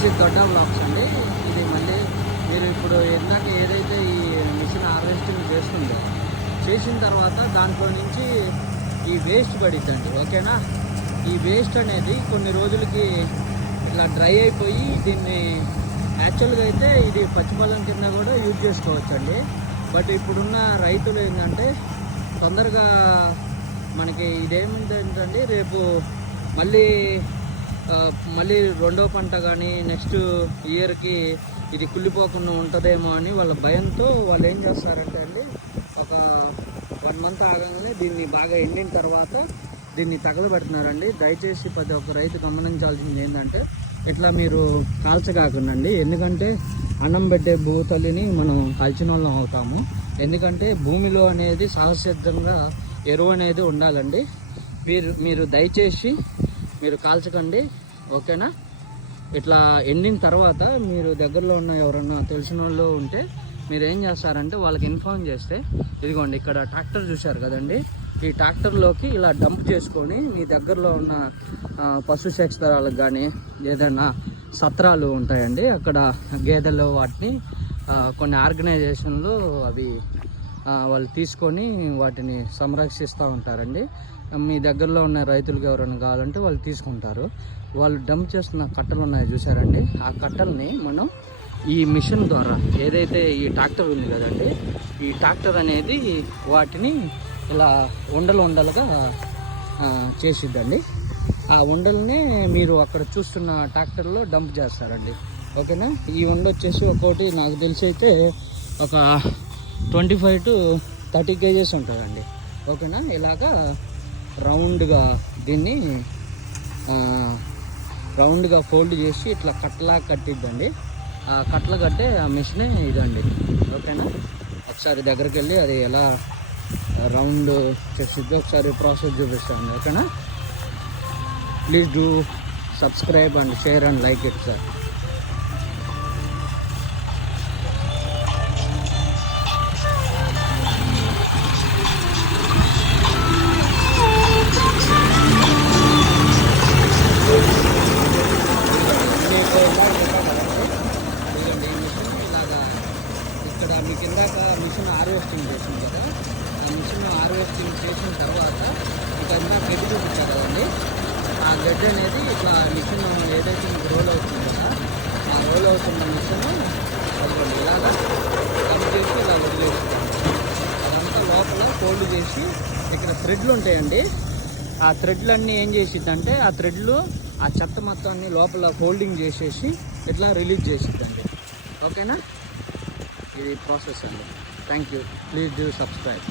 This is Dodda blocks అండి. ఇది మళ్ళీ మీరు ఇప్పుడు ఇందాక ఏదైతే ఈ మిషన్ హార్వెస్టింగ్ చేసిన తర్వాత దాంట్లో నుంచి ఈ వేస్ట్ పడిద్దండి. ఓకేనా, ఈ వేస్ట్ అనేది కొన్ని రోజులకి ఇట్లా డ్రై అయిపోయి దీన్ని యాక్చువల్గా అయితే ఇది పచ్చిపొలం కింద కూడా యూజ్ చేసుకోవచ్చండి. బట్ ఇప్పుడున్న రైతులు ఏంటంటే తొందరగా మనకి ఇదేమిటంటే రేపు మళ్ళీ రెండో పంట కానీ నెక్స్ట్ ఇయర్కి ఇది కుళ్ళిపోకుండా ఉంటుందేమో అని వాళ్ళ భయంతో వాళ్ళు ఏం చేస్తారంటే అండి, ఒక 1 మంత్ ఆగంగానే దీన్ని బాగా ఎండిన తర్వాత దీన్ని తగలబెడుతున్నారండి. దయచేసి ప్రతి ఒక్క రైతు గమనించాల్సింది ఏంటంటే ఇట్లా మీరు కాల్చకాకండి. ఎందుకంటే అన్నం పెట్టే భూతల్లిని మనం కాల్చిన వాళ్ళం అవుతాము. ఎందుకంటే భూమిలో అనేది సహజసిద్ధంగా ఎరువు అనేది ఉండాలండి. మీరు దయచేసి మీరు కాల్చకండి. ఓకేనా, ఇట్లా ఎండిన తర్వాత మీరు దగ్గరలో ఉన్న ఎవరన్నా తెలిసిన వాళ్ళు ఉంటే మీరు ఏం చేస్తారంటే వాళ్ళకి ఇన్ఫార్మ్ చేస్తే, ఇదిగోండి ఇక్కడ ట్రాక్టర్ చూశారు కదండి, ఈ ట్రాక్టర్లోకి ఇలా డంప్ చేసుకొని మీ దగ్గరలో ఉన్న పశు క్షేత్రాలకు కానీ ఏదైనా సత్రాలు ఉంటాయండి, అక్కడ గేదెలు వాటిని కొన్ని ఆర్గనైజేషన్లు అవి వాళ్ళు తీసుకొని వాటిని సంరక్షిస్తూ ఉంటారండి. మీ దగ్గరలో ఉన్న రైతులకు ఎవరైనా కావాలంటే వాళ్ళు తీసుకుంటారు. వాళ్ళు డంప్ చేస్తున్న కట్టలు ఉన్నాయి చూసారండి, ఆ కట్టల్ని మనం ఈ మిషన్ ద్వారా ఏదైతే ఈ ట్రాక్టర్ ఉంది కదండి, ఈ ట్రాక్టర్ అనేది వాటిని ఇలా ఉండలుగా చేసిద్దండి. ఆ ఉండల్నే మీరు అక్కడ చూస్తున్న ట్రాక్టర్లో డంప్ చేస్తారండి. ఓకేనా, ఈ ఉండ వచ్చేసి ఒక్కోటి నాకు తెలిసి అయితే ఒక 25 to 30 kgs ఉంటుందండి. ఓకేనా, ఇలాగా రౌండ్గా దీన్ని రౌండ్గా ఫోల్డ్ చేసి ఇట్లా కట్టలా కట్టిద్దండి. ఆ కట్టలు కట్టే ఆ మిషనే ఇదండి. ఓకేనా, ఒకసారి దగ్గరికి వెళ్ళి అది ఎలా రౌండ్ చేసిద్దో ఒకసారి ప్రాసెస్ చూపిస్తాను. ఓకేనా, please do subscribe and share and like it sir. ఇక్కడ మీకు ఇందాక మిషన్ హార్వెస్టింగ్ చేసింది కదా, ఆ మిషన్ హార్వెస్టింగ్ చేసిన తర్వాత మీకు అంతా గడ్డి చూపించారు కదండి, ఆ గడ్డి అనేది ఇట్లా మిషన్ ఏదైతే మీకు రోల్ అవుతుంది కదా, ఆ రోల్ అవుతున్న మిషన్ ఇలాగా కట్ చేసి ఇలా వదిలేస్తాం. అదంతా లోపల ఫోల్డ్ చేసి ఇక్కడ థ్రెడ్లు ఉంటాయండి, ఆ థ్రెడ్లన్నీ ఏం చేసిద్దంటే ఆ థ్రెడ్లు ఆ చెత్త మొత్తాన్ని లోపల ఫోల్డింగ్ చేసేసి ఇట్లా రిలీజ్ చేసిద్దండి. ఓకేనా, ఇది ప్రాసెస్ అండి. Thank you, please do subscribe.